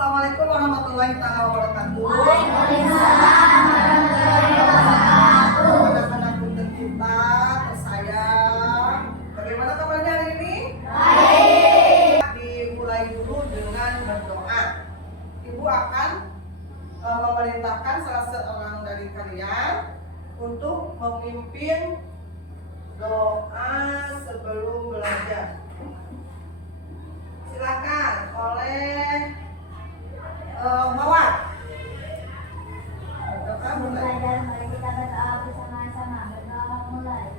Assalamualaikum warahmatullahi wabarakatuh. Anak-anak Bunda kita tersayang, bagaimana kabarnya hari ini? Baik. Dimulai dulu dengan berdoa. Ibu akan memerintahkan salah seorang dari kalian untuk memimpin doa sebelum belajar. Silakan oleh Mawar. Belajar, mari kita berdoa bersama-sama. Berdoa mulai.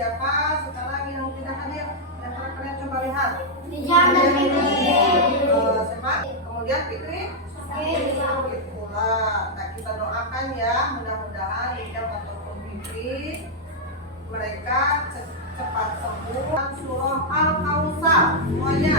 Siapa sekarang yang tidak hadir? Yang kalian coba lihat. Siapa? Kemudian Fikri. Pula. Nah, kita doakan ya, mudah-mudahan Ijam ataupun Fikri mereka cepat sembuh. Surah Al-Kautsar semuanya.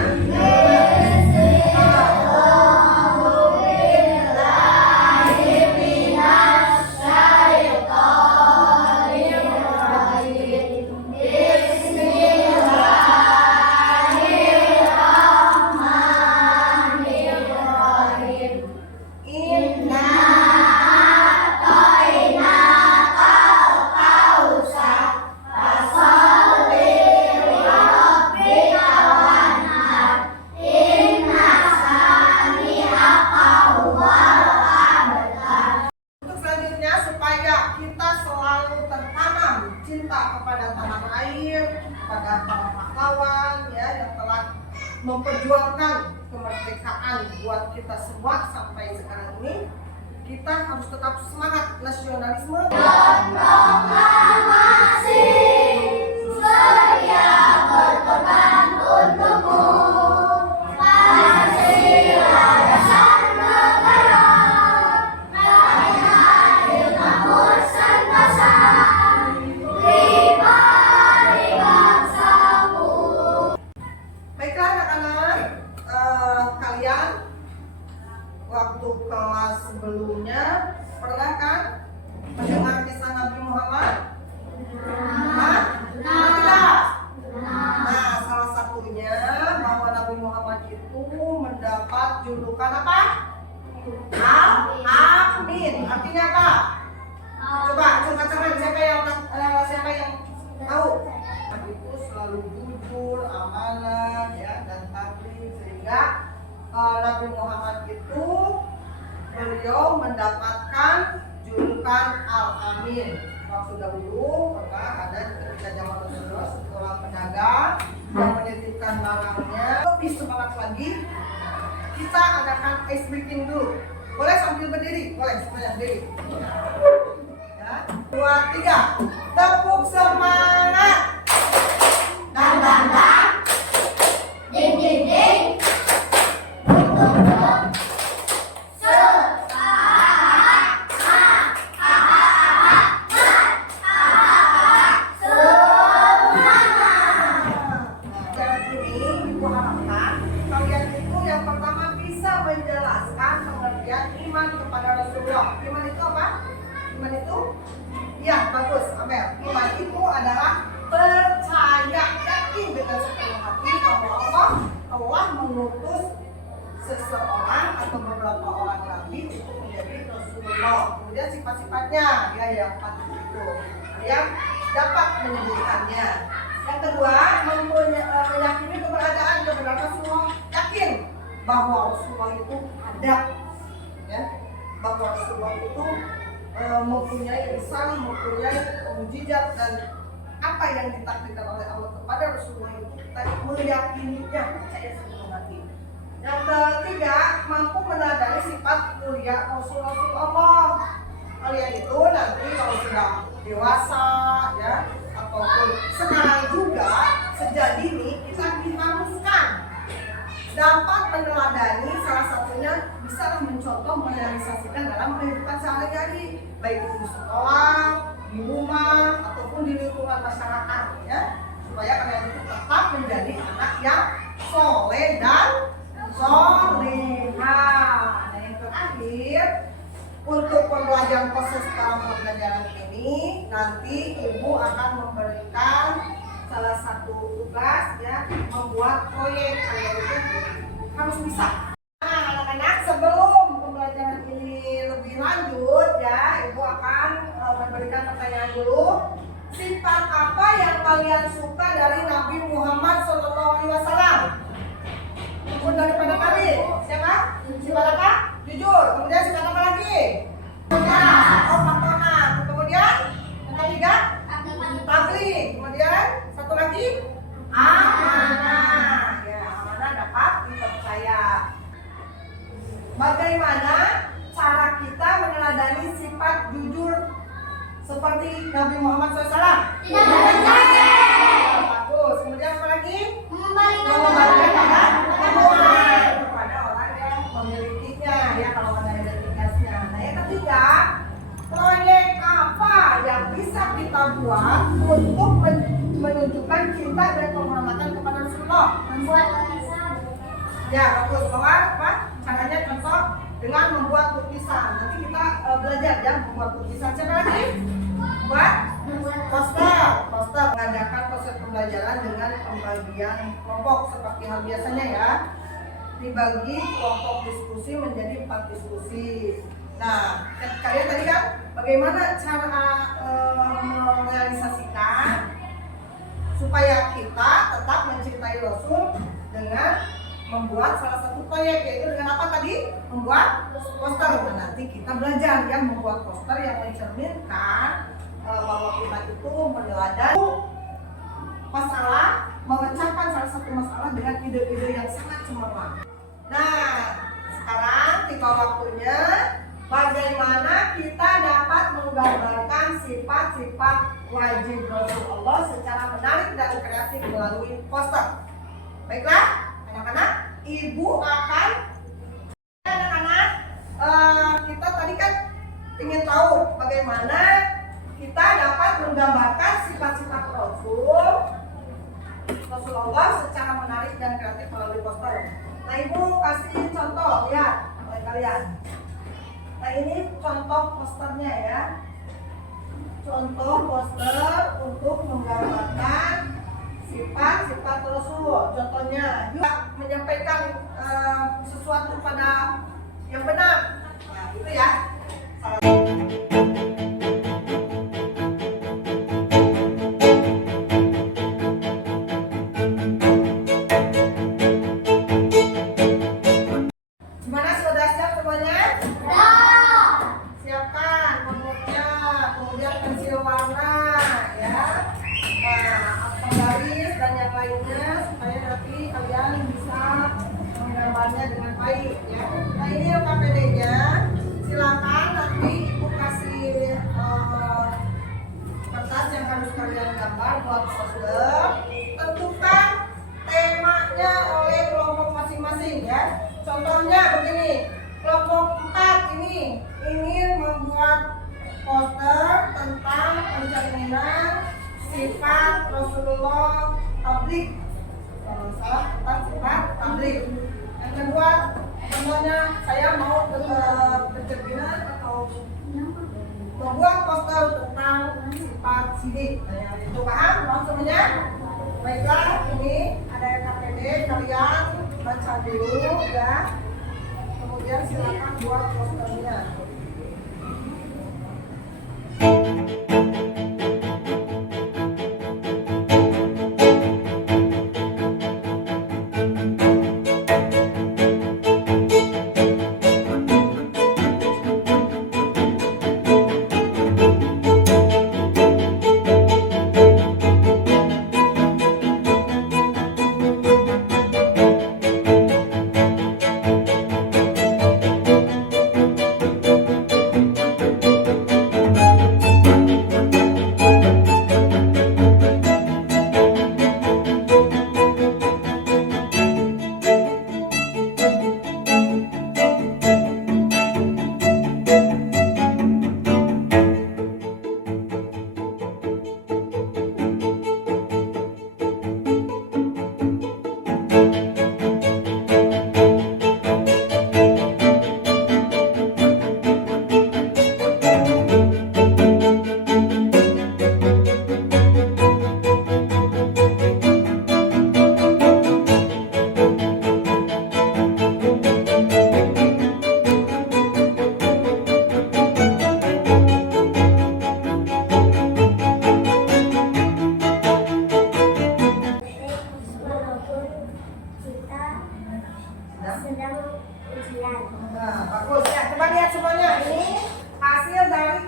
Cinta kepada tanah air, kepada para pahlawan ya yang telah memperjuangkan kemerdekaan buat kita semua sampai sekarang ini. Kita harus tetap semangat nasionalisme dan proklamasi setia berkorban untukmu. Pancasila dasar negara, karena ilmu Nusantara. Baiklah anak-anak, kalian waktu kelas sebelumnya pernah kan mendengar kisah Nabi Muhammad? Tidak. Nah, salah satunya bahwa Nabi Muhammad itu mendapat julukan apa? Al-Amin. Artinya apa? Coba tangan siapa yang tahu? Itu selalu jujur, amanah, ya, dan taklid, sehingga Nabi Muhammad itu beliau mendapatkan julukan Al-Amin. Waktu dahulu pernah ada ketika zaman Rasulullah setelah pedagang yang menitipkan barangnya, lebih semangat lagi kita adakan ice breaking dulu. Boleh sambil berdiri? Boleh, semuanya berdiri. Ya, 2, 3, tepuk semangat. Dan ding ding ding. Menjelaskan pengertian iman kepada Rasulullah. Iman itu apa? Iman itu? Ya, bagus, Amel. Iman itu adalah percaya, yakin dengan sepenuh hati bahwa Allah mengutus seseorang atau beberapa orang nabi untuk menjadi Rasulullah. Kemudian sifat-sifatnya, ya yang 4 itu, yang dapat menyebutkannya. Yang kedua, meyakini keberadaan Rasulullah, yakin bahwa Rasulullah itu ada, ya, bahwa Rasulullah itu mempunyai risalah, mempunyai mukjizat dan apa yang ditakdirkan oleh Allah kepada Rasulullah itu kita meyakininya, percaya sepenuh hati. Yang ketiga, mampu meneladani sifat mulia Rasul-Rasul Allah. Kalian itu nanti kalau sudah dewasa ya, ataupun sekarang juga sejak dini kita diharuskan dapat meneladani, salah satunya bisa mencontoh merealisasikan dalam kehidupan sehari-hari, baik itu di sekolah, di rumah, ataupun di lingkungan masyarakat ya, supaya kalian itu tetap menjadi anak yang soleh dan solehah. Nah, yang terakhir, untuk pembelajaran proses dalam pembelajaran ini nanti ibu akan memberikan salah satu tugas ya, membuat proyek. Kalian itu harus bisa. Nah, anak-anak, sebelum pembelajaran ini lebih lanjut ya, ibu akan memberikan pertanyaan dulu. Sifat apa yang kalian suka dari Nabi Muhammad SAW? Pun daripada kami, siapa? Sifat apa? Jujur. Kemudian sifat apa lagi? Pemaham. Kemudian yang ketiga, tabligh. Kemudian satu lagi, amanah. Ya, amanah dapat dipercaya. Bagaimana cara kita meneladani sifat jujur seperti Nabi Muhammad SAW? Tidak percaya. Bagus. Kemudian apa lagi? Mengembalikan kepada orang yang memilikinya ya, kalau ada identitasnya. Nah, yang ketiga, proyek apa yang bisa kita buat untuk menunjukkan cinta dan penghormatan kepada Rasulullah? membuat lukisan. Ya, bagus. Bahwa apa? Caranya contoh dengan membuat lukisan. Nanti kita belajar ya membuat lukisan. Siapa lagi? Buat poster mengadakan proses pembelajaran dengan pembagian kelompok seperti hal biasanya ya, dibagi kelompok diskusi menjadi 4 diskusi. Nah, kalian tadi kan bagaimana cara merealisasikan supaya kita tetap mencintai Rasul dengan membuat salah satu proyek, yaitu dengan apa tadi? Membuat poster. Nah, nanti kita belajar ya membuat poster yang mencerminkan bahwa kita itu meneladani masalah, memecahkan salah satu masalah dengan ide-ide yang sangat cemerlang. Nah, sekarang tiba waktunya bagaimana kita dapat menggambarkan sifat-sifat wajib Rasulullah secara menarik dan kreatif melalui poster. Baiklah, anak-anak, ibu akan anak-anak kita tadi kan ingin tahu bagaimana kita dapat menggambarkan sifat-sifat Rasulullah secara menarik dan kreatif melalui poster. Nah, ibu kasih contoh lihat oleh kalian. Nah, ini contoh posternya ya. Contoh poster untuk menggambarkan sifat-sifat Rasul. Contohnya, yuk menyampaikan sesuatu pada yang benar. Nah, itu ya. Gimana, sudah siap semuanya? Siapkan nomornya, kemudian pensil warna ya. Nah, penggaris dan yang lainnya supaya nanti kalian bisa menggambarnya dengan baik ya. Nah, ini KPD-nya. Silakan nanti ibu kasih kertas yang harus kalian gambar buat poster. Tentukan temanya oleh kelompok masing-masing ya. Contohnya begini, kelompok 4 ini ingin membuat poster tentang pencerminan sifat Rasulullah tabligh. Kalau salah, tentang sifat tabligh. Yang kedua, contohnya saya mau pencerminan atau membuat poster tentang sifat sidik. Nah, itu paham semuanya? Baiklah, ini ada KPD, kalian baca dulu ya. Kemudian silakan buat posternya.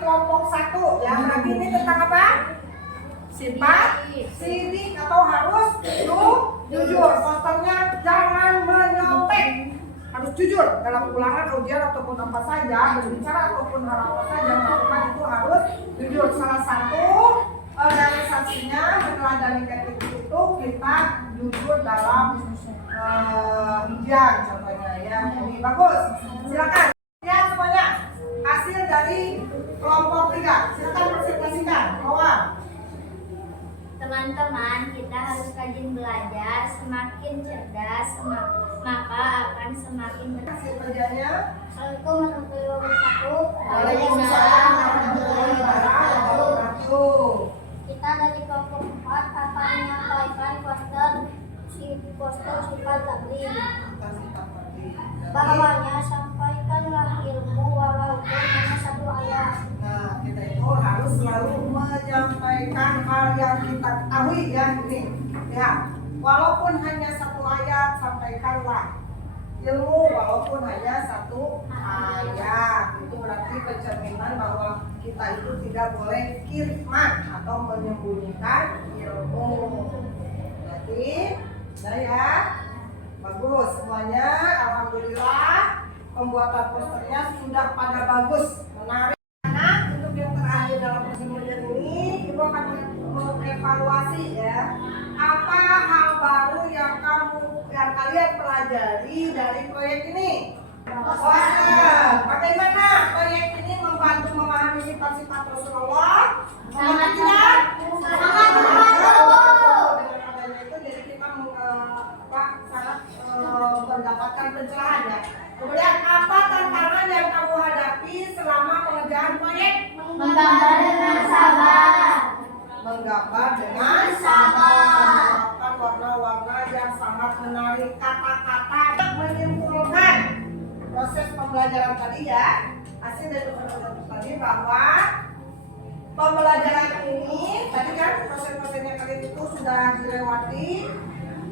kelompok 1 ya. Berarti ini tentang apa? Sifat sidik atau harus jujur. Posternya jangan menyontek. Harus jujur dalam ulangan, ujian ataupun apa saja, berbicara ataupun hal apa saja melakukan itu harus jujur. Salah satu realisasinya setelah dari negatif itu kita jujur dalam ujian contohnya ya. Ini bagus. Silakan lihat semuanya hasil dari kelompok 3. Silakan presentasikan. Awal. Teman-teman, kita harus rajin belajar, semakin cerdas, maka akan semakin Hasil kerjanya. Assalamualaikum warahmatullahi wabarakatuh. Waalaikumsalam warahmatullahi wabarakatuh. Kita dari kelompok 4 akan menyampaikan poster sifat taklim. Bahwanya sampaikanlah ilmu walaupun hanya satu ayat. Nah, kita itu harus selalu menyampaikan hal yang kita ketahui ya ini. Ya, walaupun hanya satu ayat sampaikanlah ilmu walaupun hanya satu ayat. Itu berarti pencerminan bahwa kita itu tidak boleh kitman atau menyembunyikan ilmu. Jadi, nah ya, bagus semuanya. Alhamdulillah pembuatan posternya sudah pada bagus, menarik. Nah, untuk yang terakhir dalam pertemuan ini, ibu akan mengevaluasi ya apa hal baru yang kalian pelajari dari proyek ini. Bagaimana proyek ini membantu memahami sifat-sifat Rasulullah? Sangat tidak? sangat membantu. Dengan adanya itu jadi kita sangat mendapatkan pencerahan ya. Kemudian apa tantangan yang kamu hadapi selama pengerjaan proyek? Menggambar dengan sabar. Menggambar dengan sabar, menggunakan warna-warna yang sangat menarik, kata-kata menyimpulkan proses pembelajaran tadi ya. Hasil dari pembelajaran tadi bahwa pembelajaran ini tadi kan proses-prosesnya kalian itu sudah dilewati,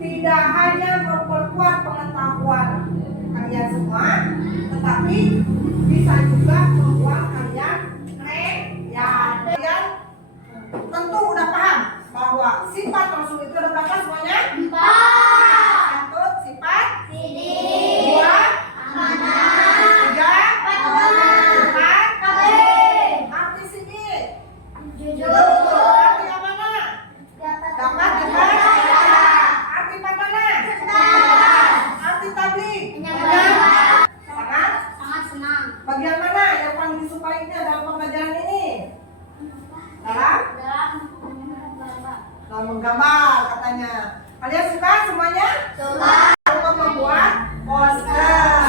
tidak hanya memperkuat pengetahuan kalian semua, tetapi bisa juga membuat kalian keren ya. Kalian tentu udah paham bahwa sifat Rasul itu ada berapa semuanya? 4. Satu, sifat Sidik. 2, Amanah. 3, Patuh. 4, Baik. arti sidik, Jujur. arti amanah, dapat dibaca, arti pamana, arti tabligh, Menyampaikan. sangat. Sangat senang. Bagian mana yang paling disukainya dalam pembelajaran ini? Dalam menggambar katanya. Kalian suka semuanya? Suka. Untuk membuat poster.